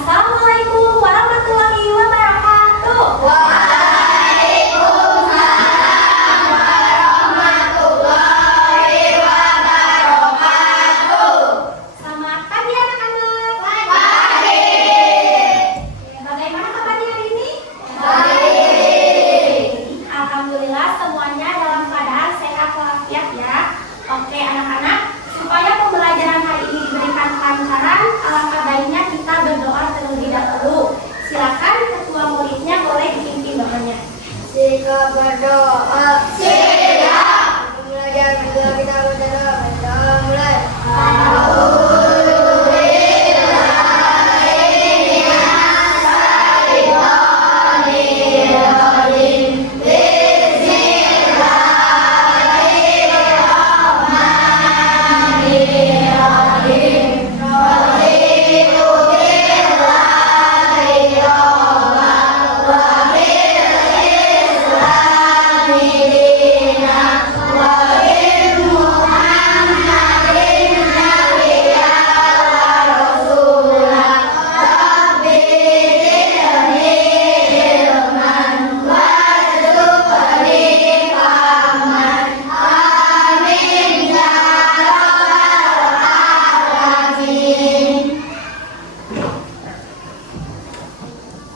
Assalamualaikum warahmatullahi wabarakatuh. Waalaikumsalam warahmatullahi wabarakatuh. Selamat pagi anak-anak. Pagi. Bagaimana kabarnya hari ini? Baik. Alhamdulillah semuanya dalam keadaan sehat walafiat ya. Oke anak-anak, supaya pembelajaran hari ini diberikan kelancaran, alangkah baiknya kita berdoa terlebih dahulu. Silakan ketua muridnya boleh dipimpin doanya. Jika berdoa, siap. Belajar berdua kita berdoa. Mulai.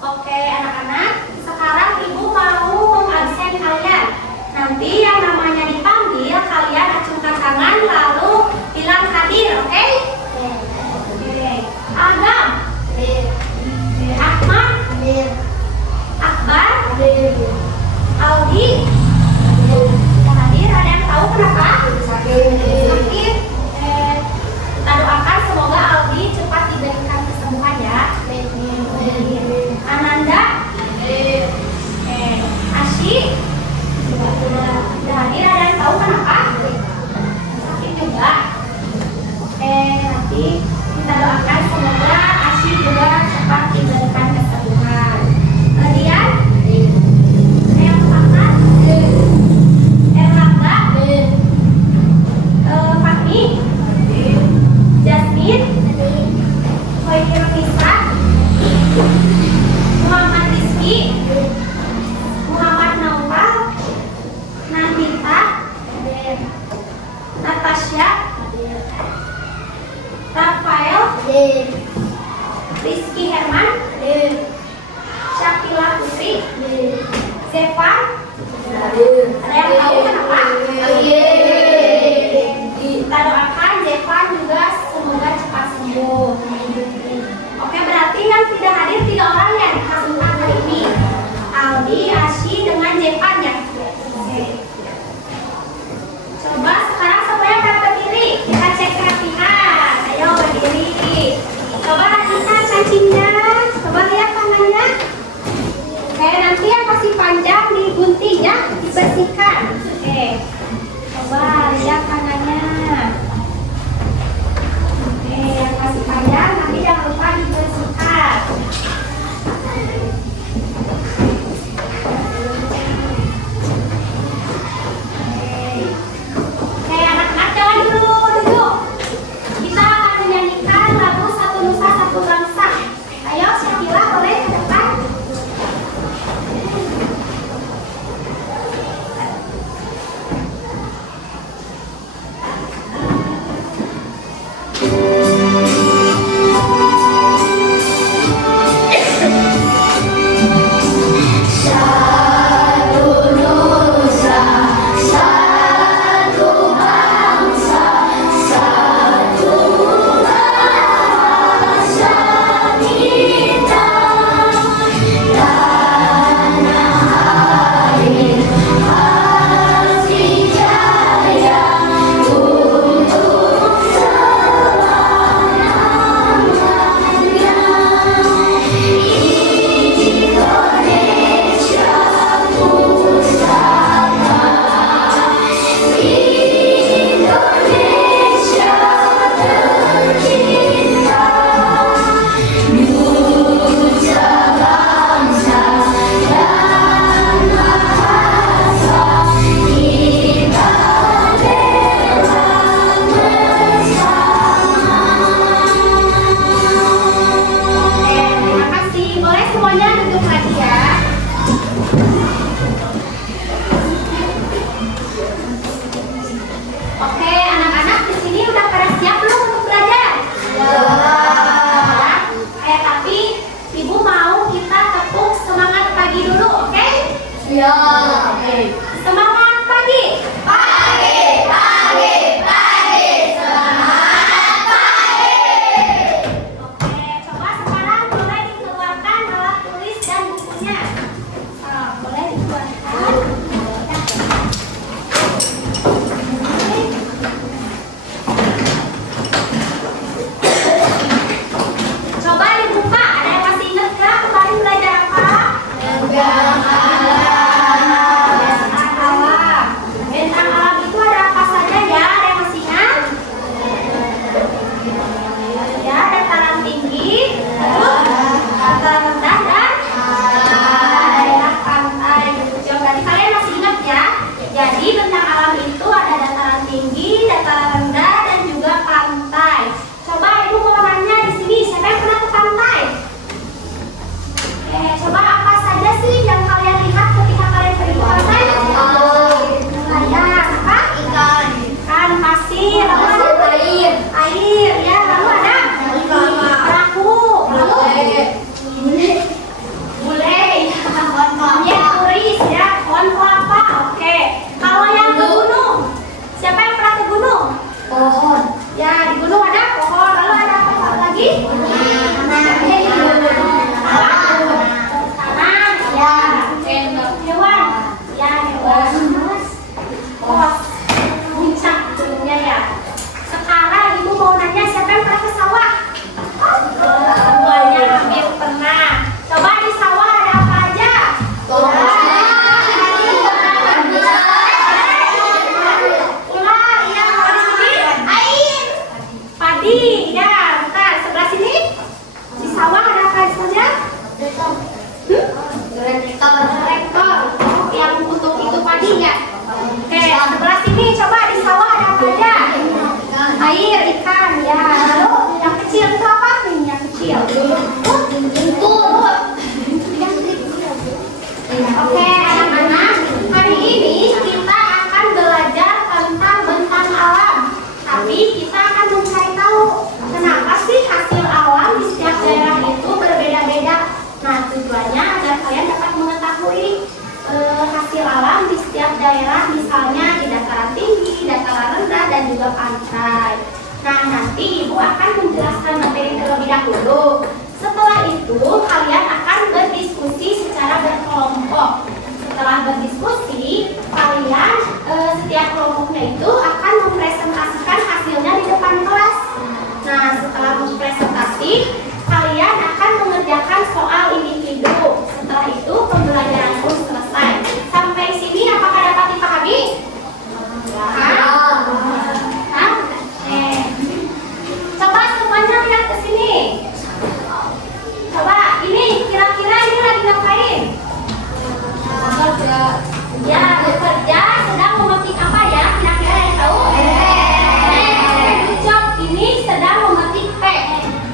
Oke anak-anak, sekarang ibu mau mengabsen kalian. Nanti yang namanya dipanggil, kalian acungkan tangan lalu bilang hadir, oke? Oke. Adam, Ahmad, Akbar, Aldi. Hadir, ada yang tahu kenapa? Sakit. Kita doakan semoga Aldi cepat diberikan kesembuhan ya. Ananda, Asyik, sudah hadir, ada yang tahu kenapa? Sakit juga. Nanti kita doakan semoga Asyik juga cepat diberikan kesembuhan. Kemudian, yang Muhammad, Erlangga, Fahmi, Jasmine, Khairul Nisa, Muhammad Rizky, Muhammad Naufal, Nandita, Natasha, Rafael, Rizky Herman, Syakila Putri, Zevan. Ada yang tahu kenapa? Kita doakan Zevan juga semoga cepat sembuh. Oke, berarti yang tidak hadir 3 orang ya di kelas 4 hari ini. Aldi, Asyi dengan Zevan ya. Oke. Coba sekarang semuanya pada berdiri. Kita cek kerapihan. Ayo berdiri. Coba kita kancingnya. Coba lihat tangannya. Oke, nanti yang masih panjang digunting ya, dibersihkan. Oke. Coba presentasi, kalian akan mengerjakan soal individu. Setelah itu pembelajaran pun selesai. Sampai sini apakah dapat dipahami? Coba semuanya lihat ke sini. Coba ini kira-kira ini lagi ngapain? Ya, bekerja sedang memetik apa ya? Kira-kira ada yang tahu? Good job. Ini sedang memetik teh.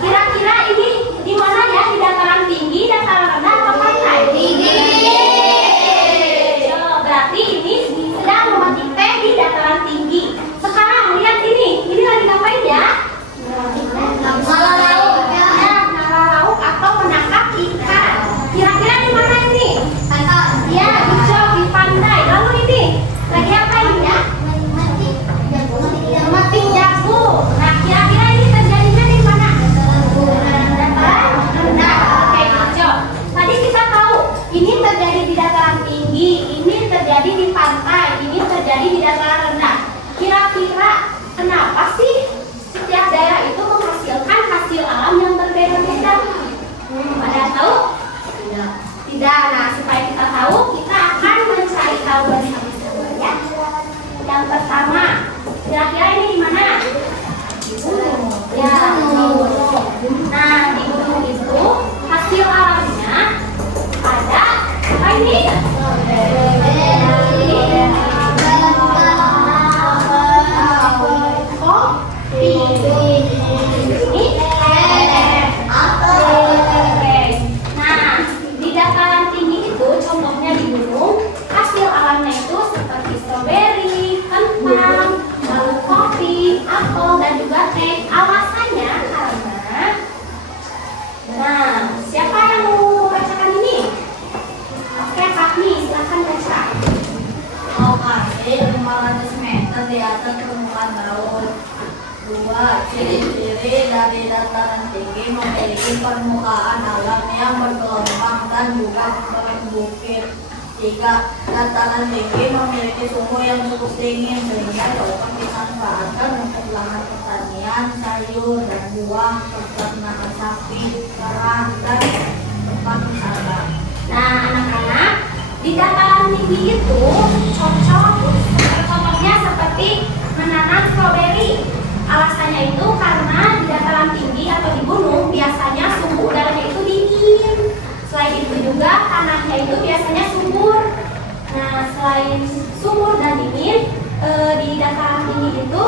Kira-kira ini di mana ya? Di dataran tinggi, dataran rendah, atau pantai? Tinggi. Berarti ini sedang memetik teh di dataran tinggi. Sekarang lihat ini lagi ngapain ya? Nangkap lauk. Ya, nangkap lauk atau menangkap ikan. Kira-kira di mana ini? Ya, good job, di pantai. Lalu ini lagi apa ini ya? Memetik jagung. Nah, kira-kira ini terjadinya di mana? Dataran rendah. Oke, good job. Tadi kita tahu ini terjadi di dataran tinggi, ini terjadi di pantai, ini terjadi di dataran rendah. Kira-kira kenapa sih setiap daerah itu menghasilkan hasil alam yang berbeda-beda? Ada yang tahu? Tidak. Nah, supaya kita tahu, kita akan mencari tahu bersama-sama ya. Yang pertama, kira-kira ini di mana? Ya, di gunung. Nah, di gunung itu hasil alamnya ada apa ini? Nah, di dataran tinggi itu contohnya di gunung, hasil alamnya itu seperti stroberi, kentang, lalu kopi, apel, dan juga teh. Alasannya karena, nah, siapa yang mau membacakan ini? Oke, Fahmi, silakan baca. Lokasi 500 meter di atas permukaan laut. 2. Ciri-ciri dari dataran tinggi memiliki permukaan alam yang bergelombang dan juga berbukit. 3. Dataran tinggi memiliki suhu yang cukup dingin sehingga dapat dimanfaatkan untuk lahan pertanian, sayur dan buah, peternakan sapi, kerang, dan tempat wisata. Nah, anak-anak, di dataran tinggi itu contohnya seperti menanam stroberi. Alasannya itu karena di dataran tinggi atau di gunung biasanya suhu udaranya itu dingin. Selain itu juga tanahnya itu biasanya subur. Nah, selain subur dan dingin, di dataran tinggi itu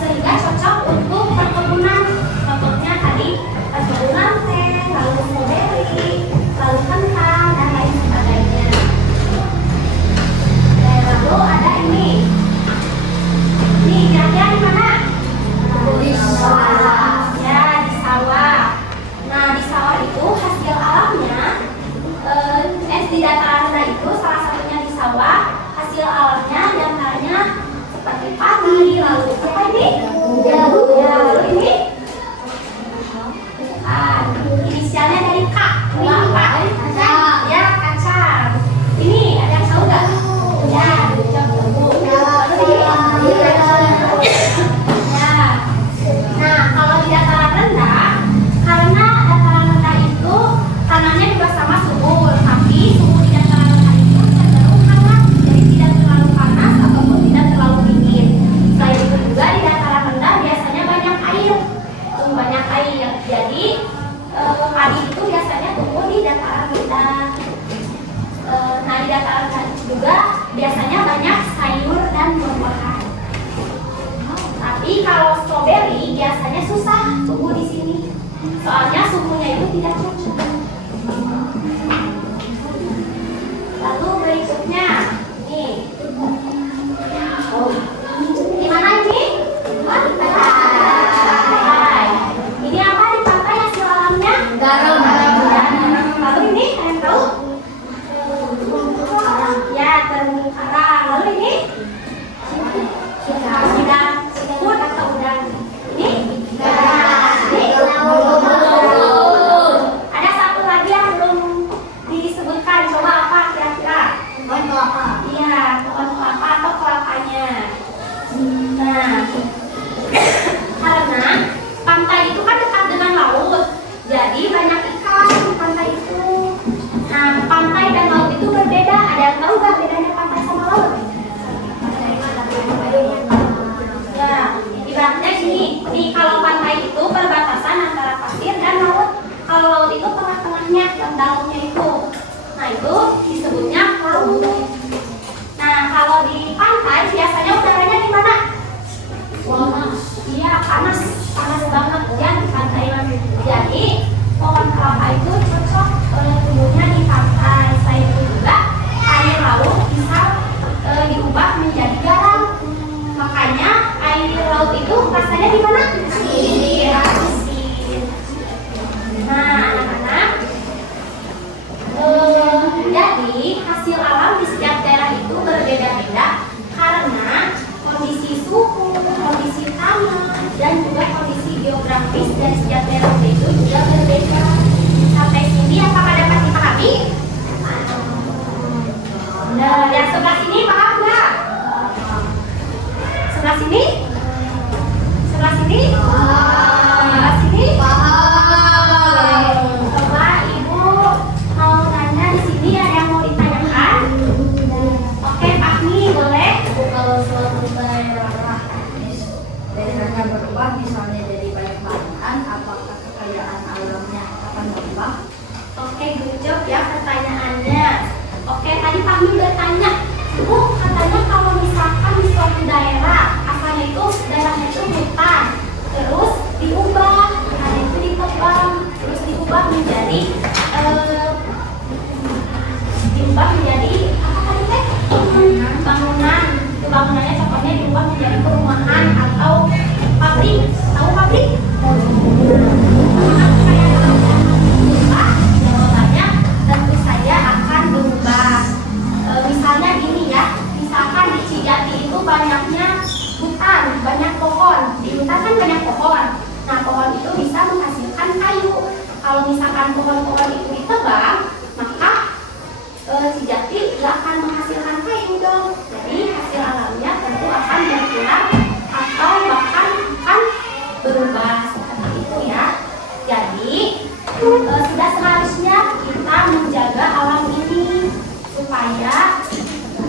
sehingga cocok untuk perkebunan. Contohnya tadi perkebunan teh, lalu stroberi, lalu kentang, dan lain sebagainya. Lalu ada ini. Nih, kira-kira di mana? Di sawah. Ya, di sawah. Nah, di sawah itu hasil alamnya, di dataran rendah itu salah satunya di sawah, hasil alamnya diantaranya seperti padi, lalu apa ini? Jagung. Ya, lalu ini? Inisialnya dari K. Ini apa? Kacang. Ya, kacang. Ini ada yang tahu nggak? Ya, jagung. Lalu ini? Ya. Nah, kalau di dataran rendah, karena dataran rendah itu tanahnya juga sama subur, tapi suhu di dataran rendah itu cenderung hangat, jadi tidak terlalu panas ataupun tidak terlalu dingin. Selain itu juga di dataran rendah biasanya banyak air, banyak air. Jadi padi itu biasanya tumbuh di dataran rendah. Nah, di dataran rendah juga biasanya banyak sayur dan buah-buahan. Tapi kalau stroberi biasanya susah tumbuh di sini, soalnya suhunya itu tidak cocok. Lalu berikutnya, nih, di mana ini? Pantai. Ini apa di pantai hasil alamnya? Garam. Lalu ini, ada yang tahu? Ya, terumbu karang. Lalu ini? Sidang siput atau udang? Ini? Ini? kalau laut itu tengah-tengahnya, yang dalamnya itu. Nah, itu disebutnya laut. Nah, kalau di pantai biasanya udaranya gimana? Panas. Iya, panas. Panas banget ya di pantai. Jadi, pohon kelapa itu cocok tumbuhnya di pantai. Selain itu juga, air laut bisa diubah menjadi garam. Makanya air laut itu rasanya gimana? Asin. Nah, anak-anak, jadi hasil alam di setiap daerah itu berbeda-beda karena kondisi suhu, kondisi tanah, dan juga kondisi geografis dari setiap daerah itu juga berbeda. Sampai sini apakah dapat dipahami? Nah, yang sebelah sini paham nggak? Sebelah sini? Sebelah sini? Sebelah sini? Coba ibu mau tanya di sini, ada yang mau ditanyakan? Oke, Fahmi boleh? Kalau suatu daerahnya berubah, misalnya jadi banyak bangunan, apakah kekayaan alamnya akan berubah? Oke, good job ya pertanyaannya. Oke, tadi Fahmi udah tanya, Bu, katanya kalau misalkan di suatu daerah, asalnya itu daerahnya itu hutan, terus diubah, hutan itu ditebang, terus diubah menjadi apa tadi teh? Bangunan. Itu bangunannya contohnya diubah menjadi perumahan atau pabrik. Tahu pabrik? Apakah kekayaan alamnya akan berubah? Jawabannya tentu saja akan berubah. Misalnya gini ya, misalkan di Cijati itu banyaknya hutan, banyak pohon. Di hutan kan banyak pohon. Nah, pohon itu bisa menghasilkan kayu. Kalau misalkan pohon-pohon itu ditebang, maka Cijati tidak akan menghasilkan kayu dong. Jadi hasil alamnya tentu akan berkurang atau bahkan akan berubah seperti itu ya. Jadi sudah seharusnya kita menjaga alam ini supaya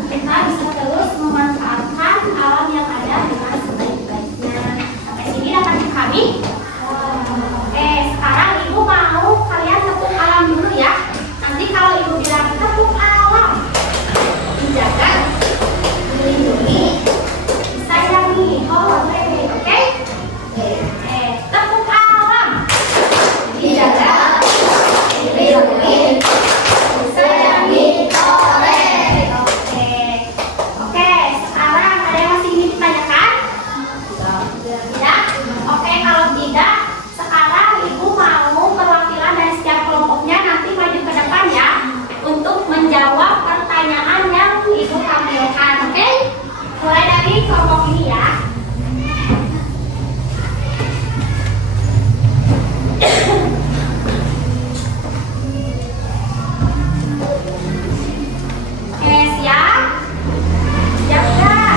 kita bisa terus memanfaatkan alam yang ada dengan sebaik-baiknya. Sampai sini dapat dipahami? Oke, sekarang ibu mau kalian tepuk alam dulu ya. Nanti kalau ibu bilang tepuk alam, dijaga, dilindungi, disayangi, oke? Tepuk alam, dijaga, dilindungi, disayangi, oke. Sekarang ada yang masih ingin ditanyakan? Ya. Oke, kalau tidak, sekarang ibu mau perwakilan dari setiap kelompoknya nanti maju ke depan ya untuk menjawab pertanyaan yang ibu tampilkan. Oke? Mulai dari kelompok ini ya. Oke, siap? Siap nggak?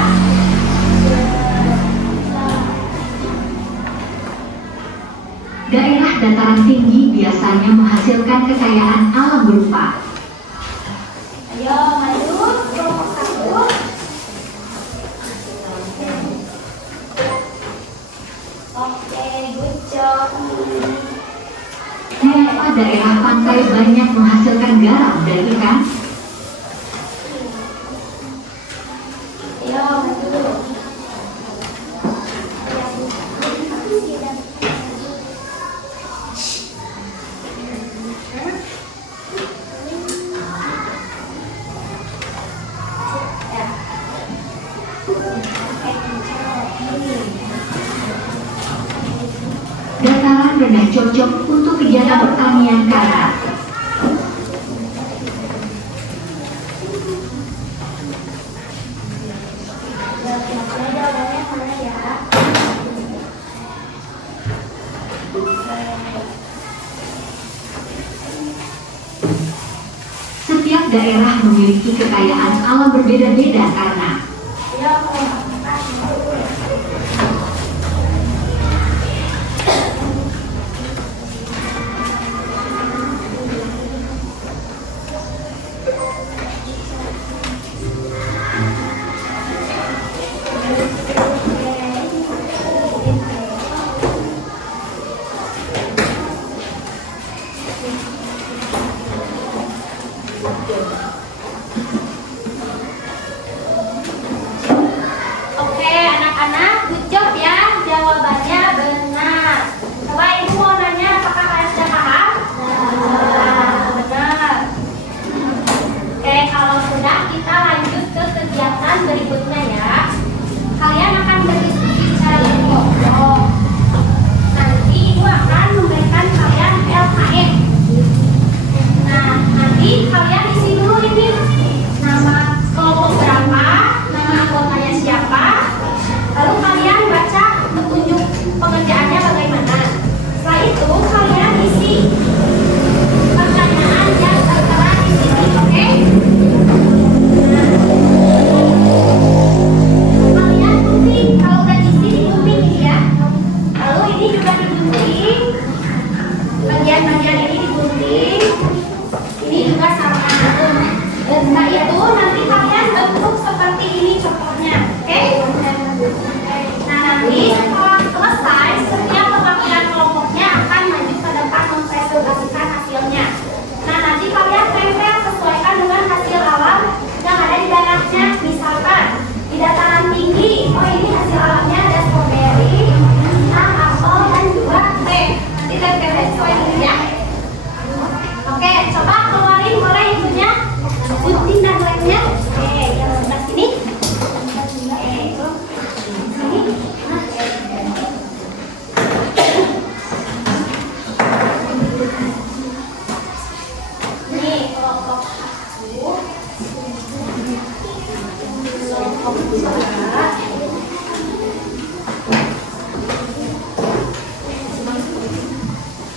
Daerah dataran tinggi biasanya menghasilkan kekayaan alam berupa Ayo maju, kelompok 1. Oke, good job. mengapa daerah pantai banyak menghasilkan garam dari ikan? Ayo maju. Dataran rendah cocok untuk kegiatan pertanian karena setiap daerah memiliki kekayaan alam berbeda-beda karena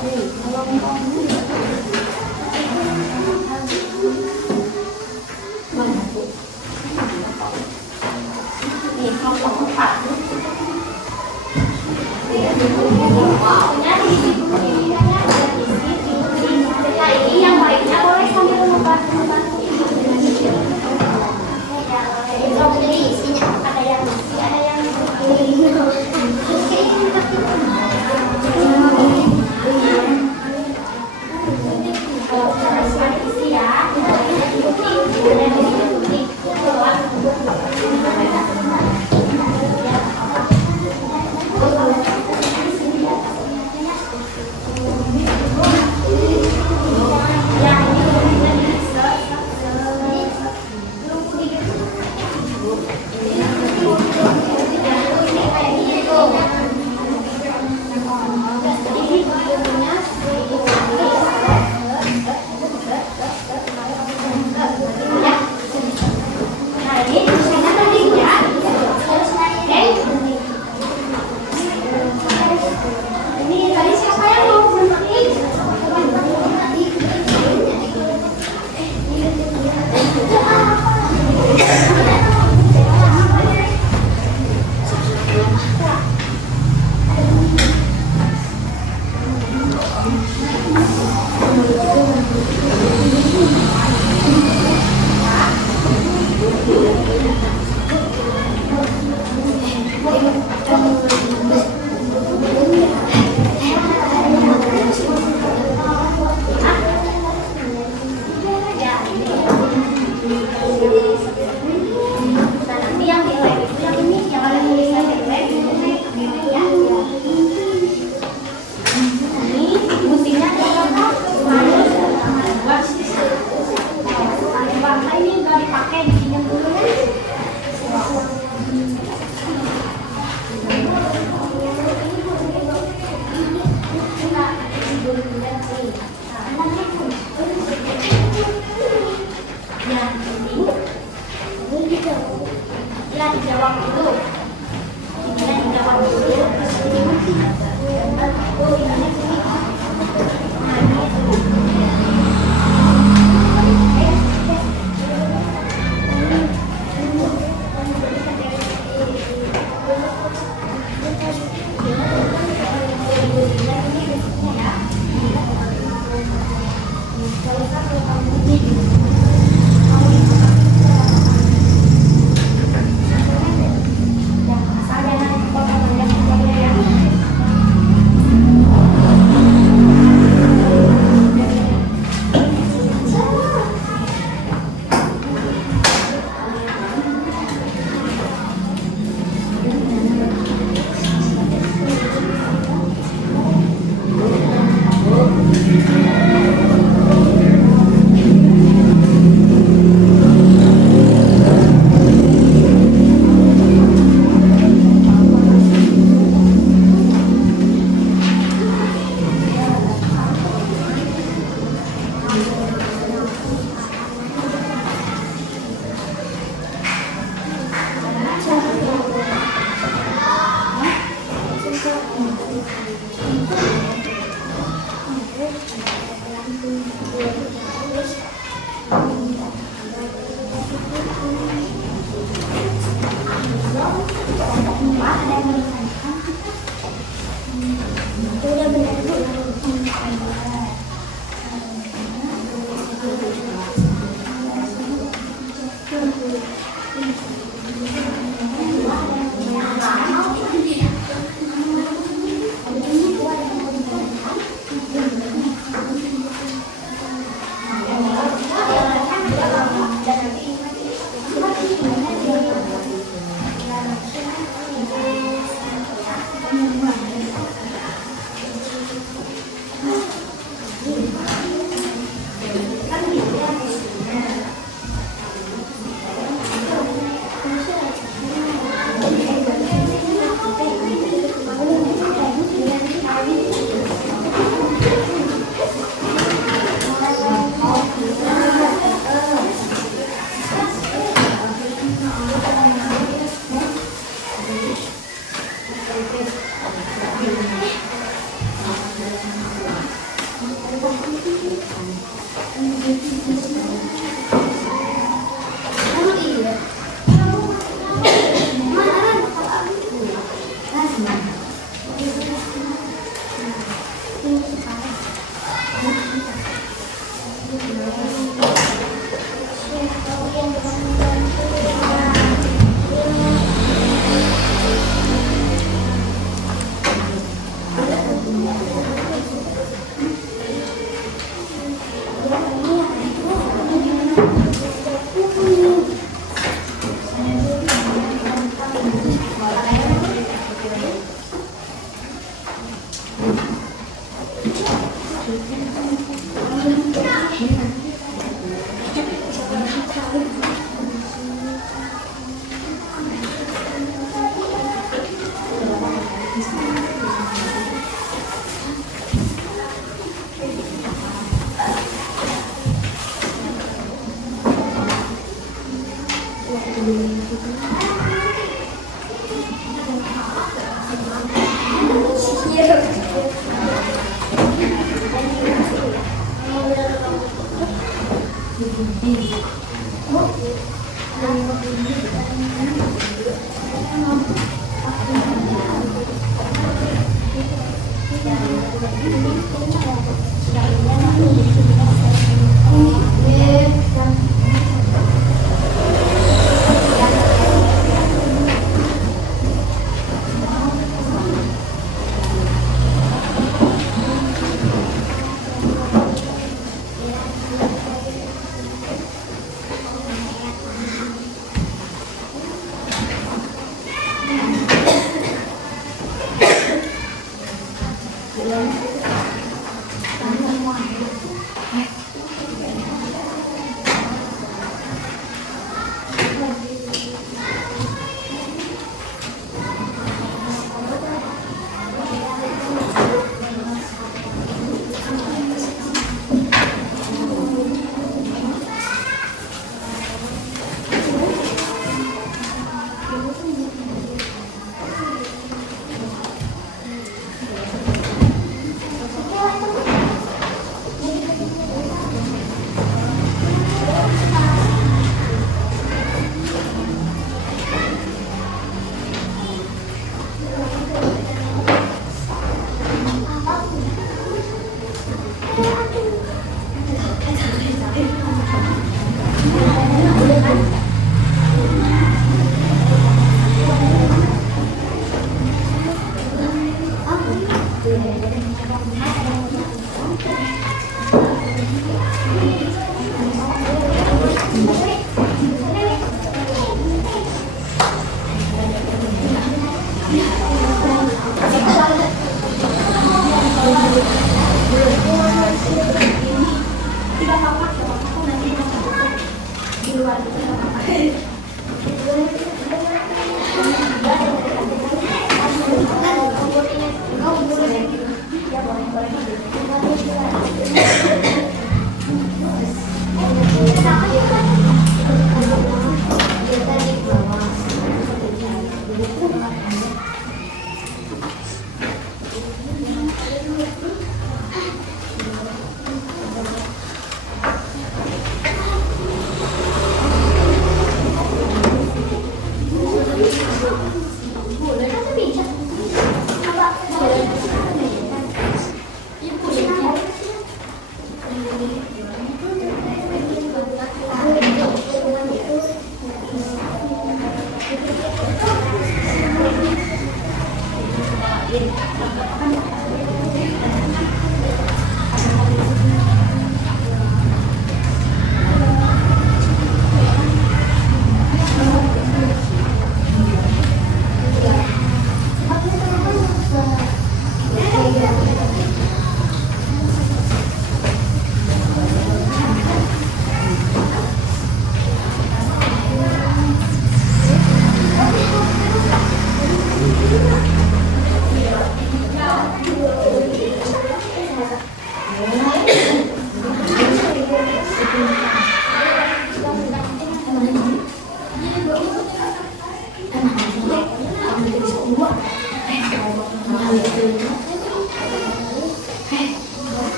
Nih, kelompok 4. Waktunya diisi dulu pilihannya, udah diisi, diuji. Nah, ini yang baiknya boleh sambil membantu. Itu jadi isinya ada yang isi, ada yang kalau misalnya isi ya, ada diuji, ada yang diuji.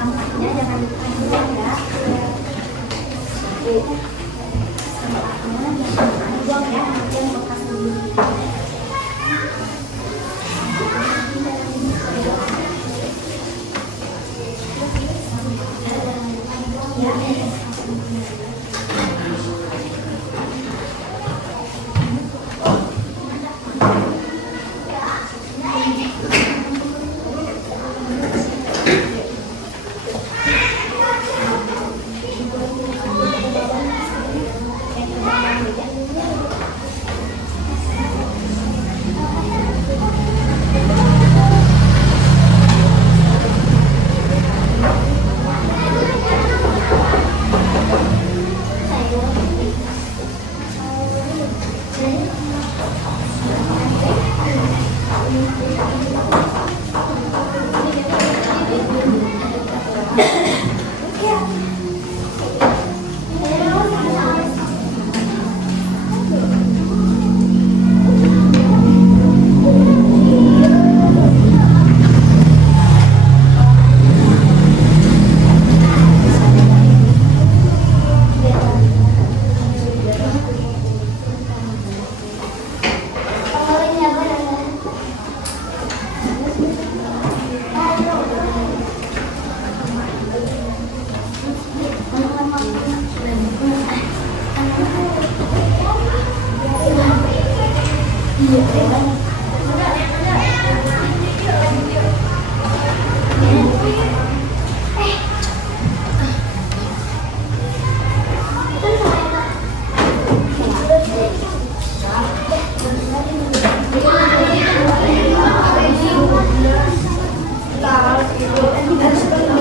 Sampahnya jangan lupa dibuang ya. Sampahnya jangan dibuang ya, nanti yang bekas dulu.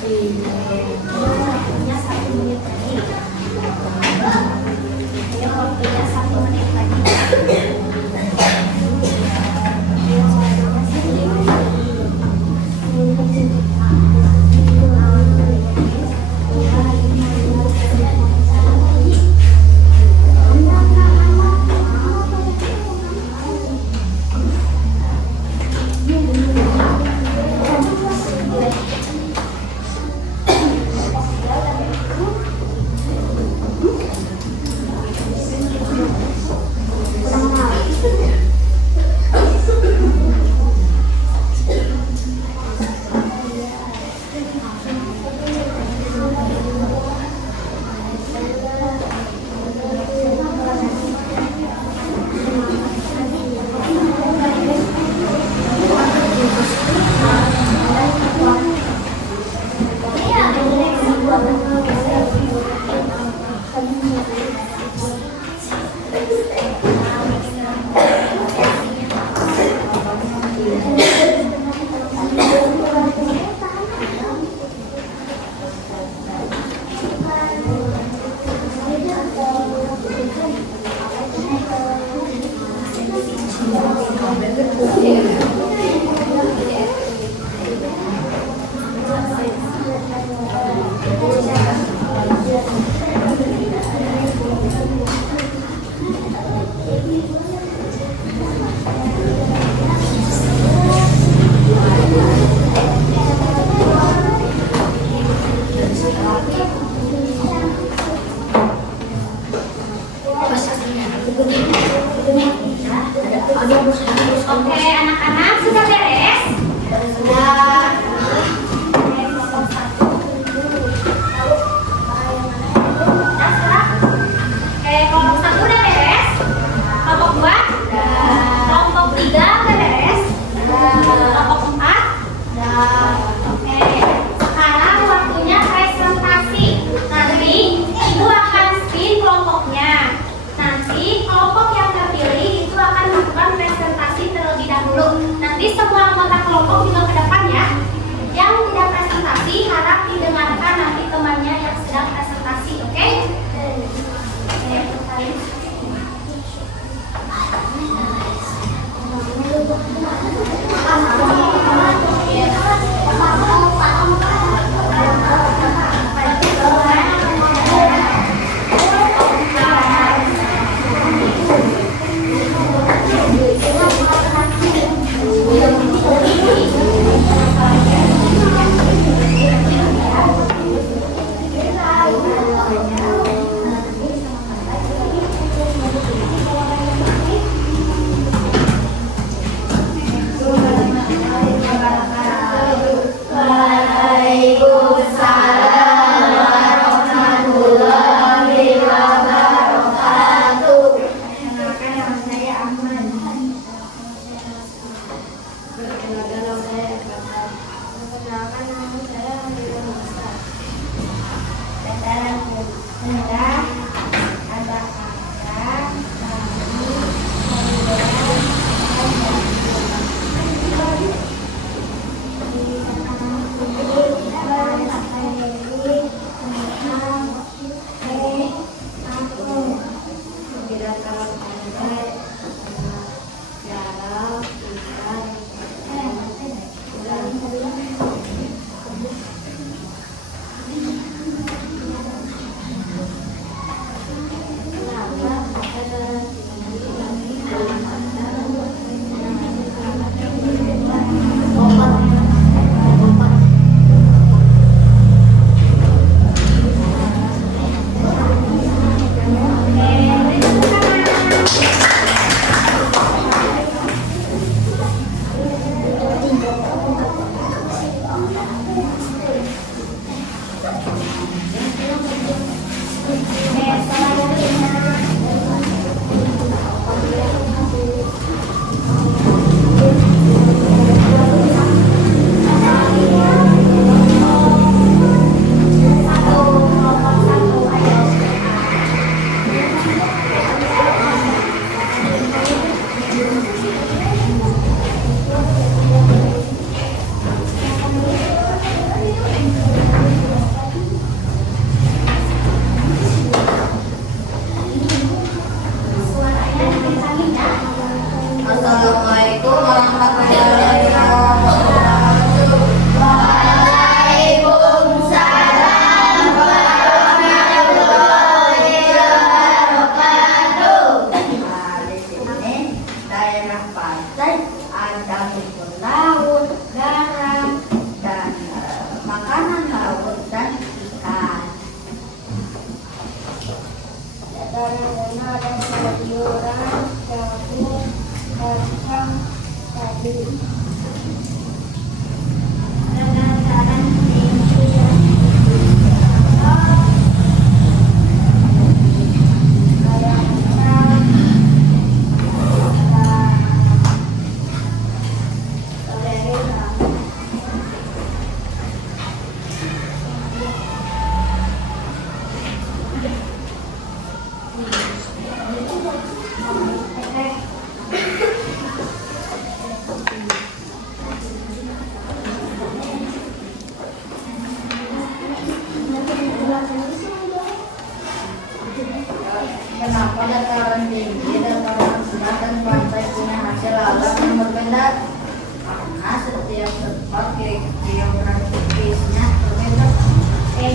Waktunya 1 menit lagi. Ayo, waktunya 1 menit lagi.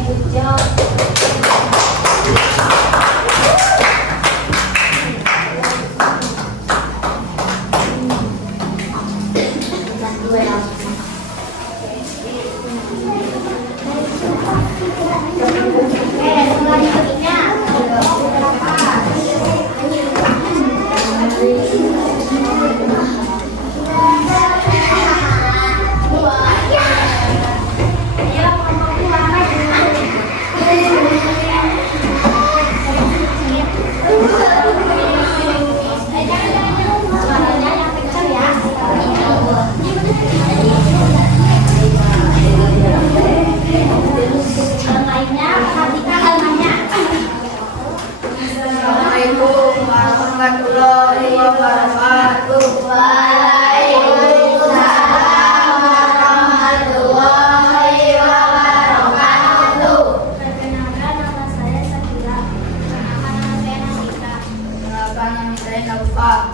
good job. Assalamualaikum warahmatullahi wabarakatuh. Waalaikumsalam warahmatullahi wabarakatuh. Perkenalkan, nama saya Sakila. Perkenalkan, nama saya Nasika. Perkenalkan, nama saya Naufa.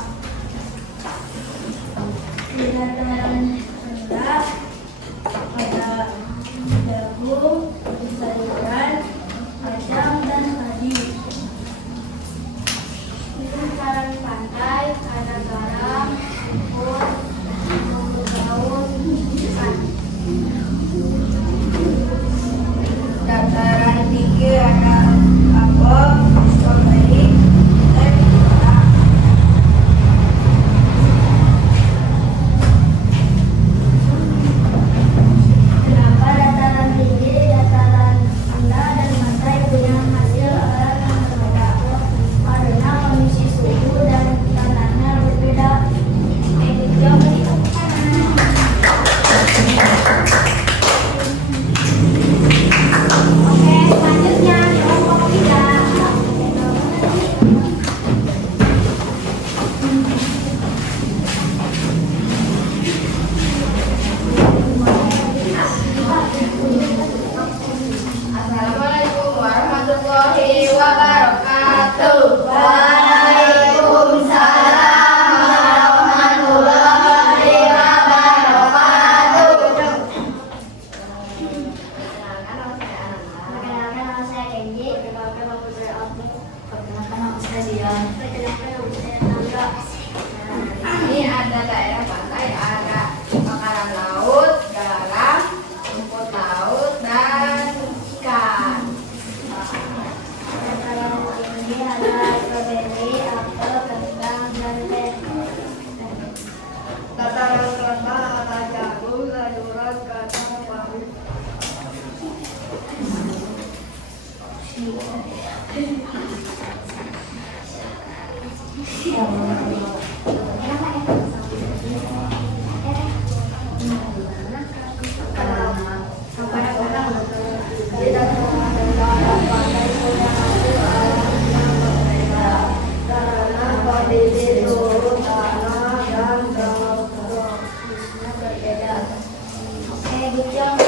Binatang rendah pada jagung, sayuran, kacang, dan padi. Di lingkaran pantai ada garam, lumpur, rumput laut, ikan. Dataran tinggi ada apel, stroberi, teh, pisang. Kenapa dataran tinggi, dataran rendah, dan pantai punya hasil alam yang berbeda? Karena kondisi suhu dan tanahnya berbeda. Jawab di kanan. Oke, selanjutnya kelompok 3. Assalamualaikum warahmatullahi wabarakatuh. Waalaikumsalam warahmatullahi wabarakatuh. Perkenalkan, nama saya Kenji. Perkenalkan, nama saya Abdu. Perkenalkan, nama saya Dian. Perkenalkan, nama saya Nangga. Ini ada daerah pantai, ada makanan laut, garam, rumput laut, dan ikan. Dataran tinggi ada stroberi, apel, kentang, dan teh. Dataran rendah ada jagung, sayuran, kacang, padi. Di dataran rendah ada pantai punya hasil alam yang berbeda karena kondisi suhu tanah dan geografisnya berbeda. Oke, good job.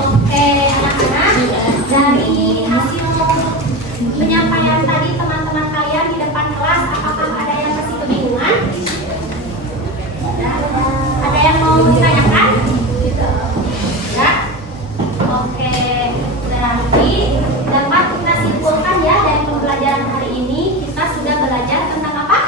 Oke, anak-anak, dari hasil penyampaian tadi teman-teman kalian di depan kelas, apakah ada yang masih kebingungan? Ada yang mau ditanyakan? Ya? Oke, berarti dapat kita simpulkan ya dari pembelajaran hari ini kita sudah belajar tentang apa?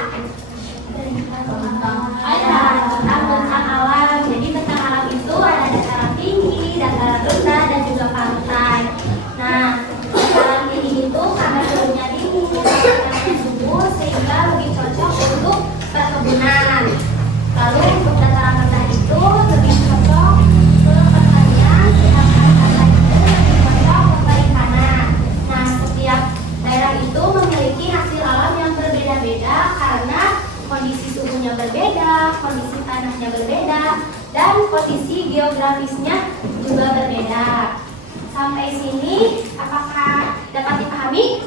Tentang alam. Jadi tentang alam itu ada dataran tinggi, dataran rendah, dan juga pantai. Nah, dataran tinggi itu karena suhunya dingin, tanahnya subur, sehingga lebih cocok untuk perkebunan. Lalu untuk dataran rendah itu lebih cocok ke pertanian, sedangkan pantai itu lebih cocok ke perikanan. Nah, setiap daerah itu memiliki hasil alam yang berbeda-beda karena kondisi suhunya berbeda, kondisi tanahnya berbeda, dan kondisi geografisnya juga berbeda. Sampai sini, apakah dapat dipahami?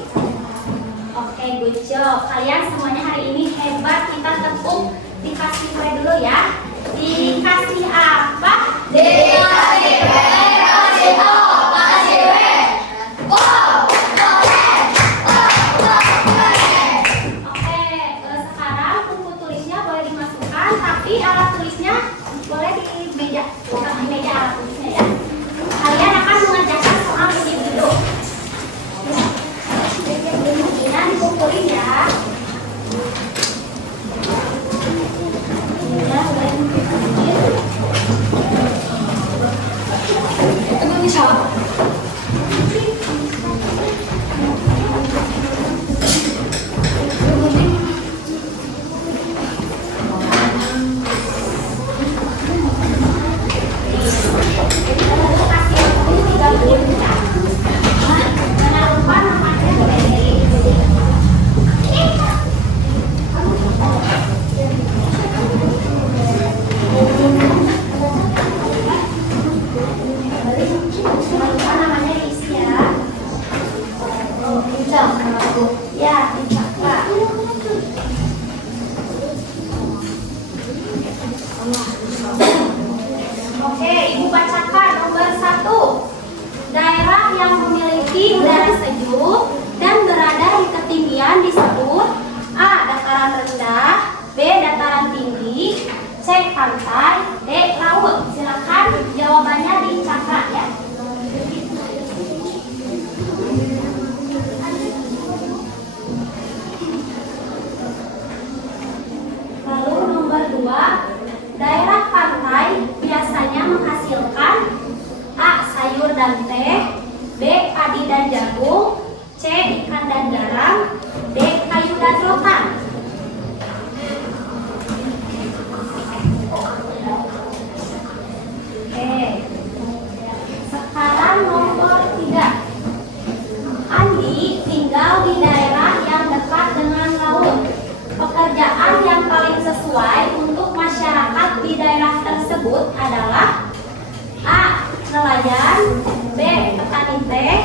Oke, good job. Kalian semuanya hari ini hebat. Kita tepuk, dikasih kue dulu ya. Dikasih apa? Dikasih W, kasih O, kasih W. Wow. Jangan lupa namanya diisi ya. Ya, dicatat. Oke, Ibu bacakan nomor 1. Daerah yang memiliki udara sejuk dan berada di ketinggian disebut A. Dataran rendah, B. Dataran tinggi, C. Pantai, D. Laut. Silakan jawabannya dicatat ya. Lalu nomor 2, daerah pantai biasanya menghasilkan A. Sayur dan teh, B. Padi dan jagung, C. Ikan dan garam, D. Kayu dan rotan. Oke. Sekarang nomor 3. Andi tinggal di daerah yang dekat dengan laut. Pekerjaan yang paling sesuai untuk masyarakat di daerah tersebut adalah A. Nelayan, B. Petani teh,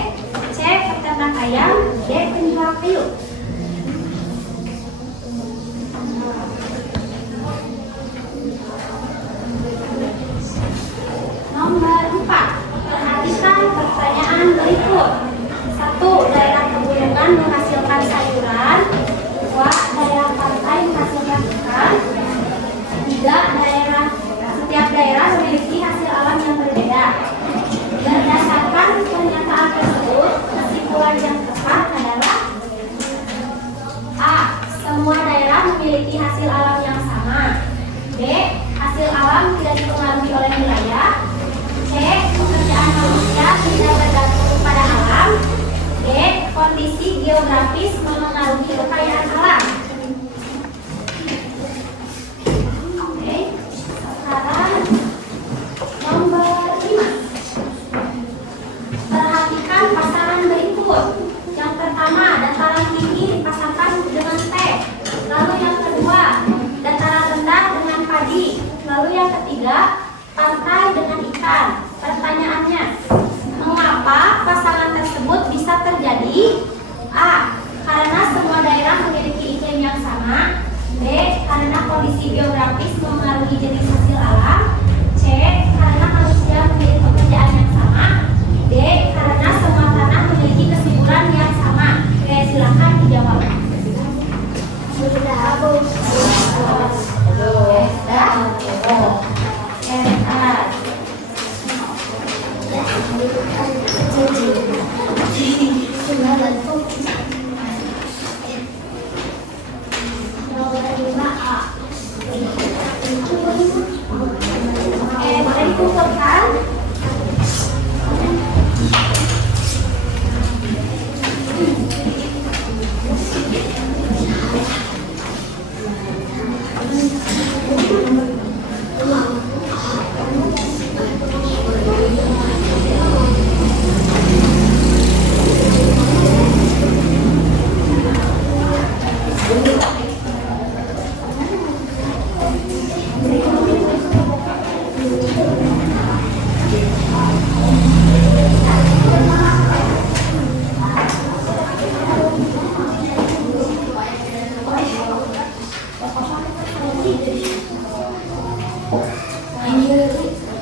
C. Peternak ayam, D. Penjual kayu. Nomor 4. Perhatikan pertanyaan berikut. 1. Daerah pegunungan menghasilkan sayuran. 2. Daerah pantai menghasilkan ikan. 3. Setiap daerah memiliki hasil alam yang berbeda. Berdasarkan pernyataan tersebut, kesimpulan yang tepat adalah A. Semua daerah memiliki hasil alam yang sama. B. Hasil alam tidak dipengaruhi oleh wilayah. C. Pekerjaan manusia tidak bergantung pada alam. D. Kondisi geografis memengaruhi kekayaan alam. Oke, sekarang nomor 5. Perhatikan pasangan berikut. Yang pertama, dataran tinggi dipasangkan dengan teh. Lalu yang kedua, dataran rendah dengan padi. Lalu yang ketiga, pantai dengan ikan. Pertanyaannya, mengapa pasangan tersebut bisa terjadi? A. Karena semua daerah memiliki iklim yang sama. B. Karena kondisi geografis memengaruhi jenis hasil alam. C. Karena manusia memiliki pekerjaan yang sama. D. Karena semua tanah memiliki kesuburan yang sama. Oke, silakan dijawab. Sudah. Boleh dikumpulkan.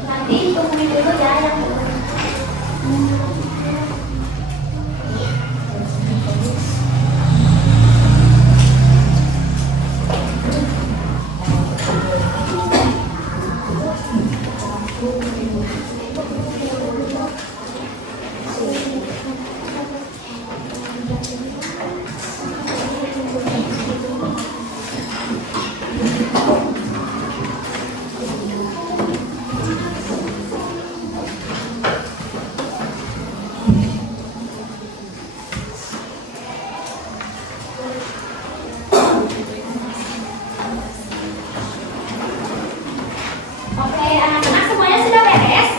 Nanti tungguin dulu ya yang Oke, anak-anak semuanya sudah beres?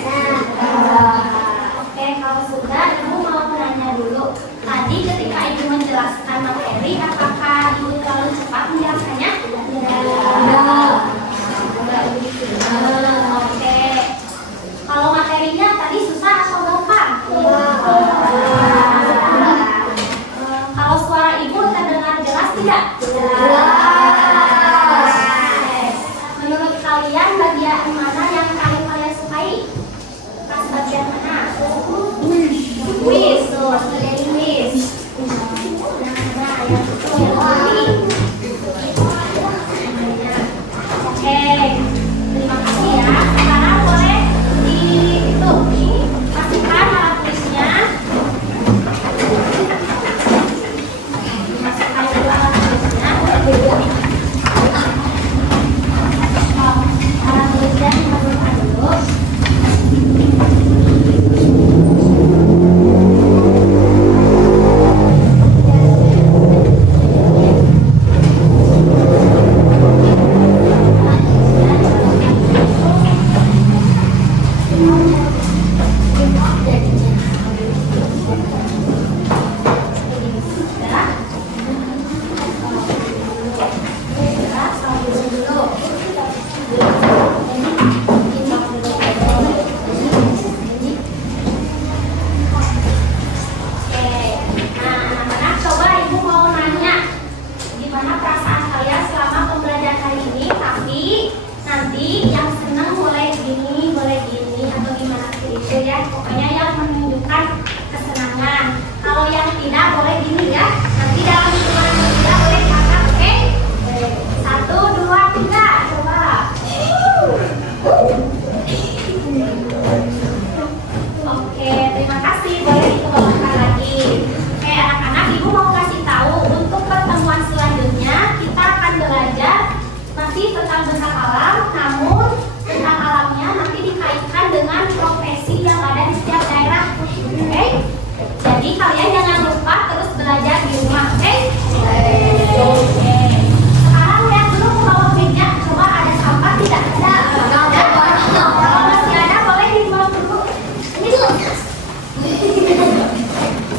Oke, kalau sudah, Ibu mau menanya dulu. Tadi ketika Ibu menjelaskan materi, apakah Ibu terlalu cepat menjelaskannya? Oke. Kalau materinya tadi susah atau gampang?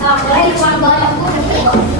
Boleh dicoba yang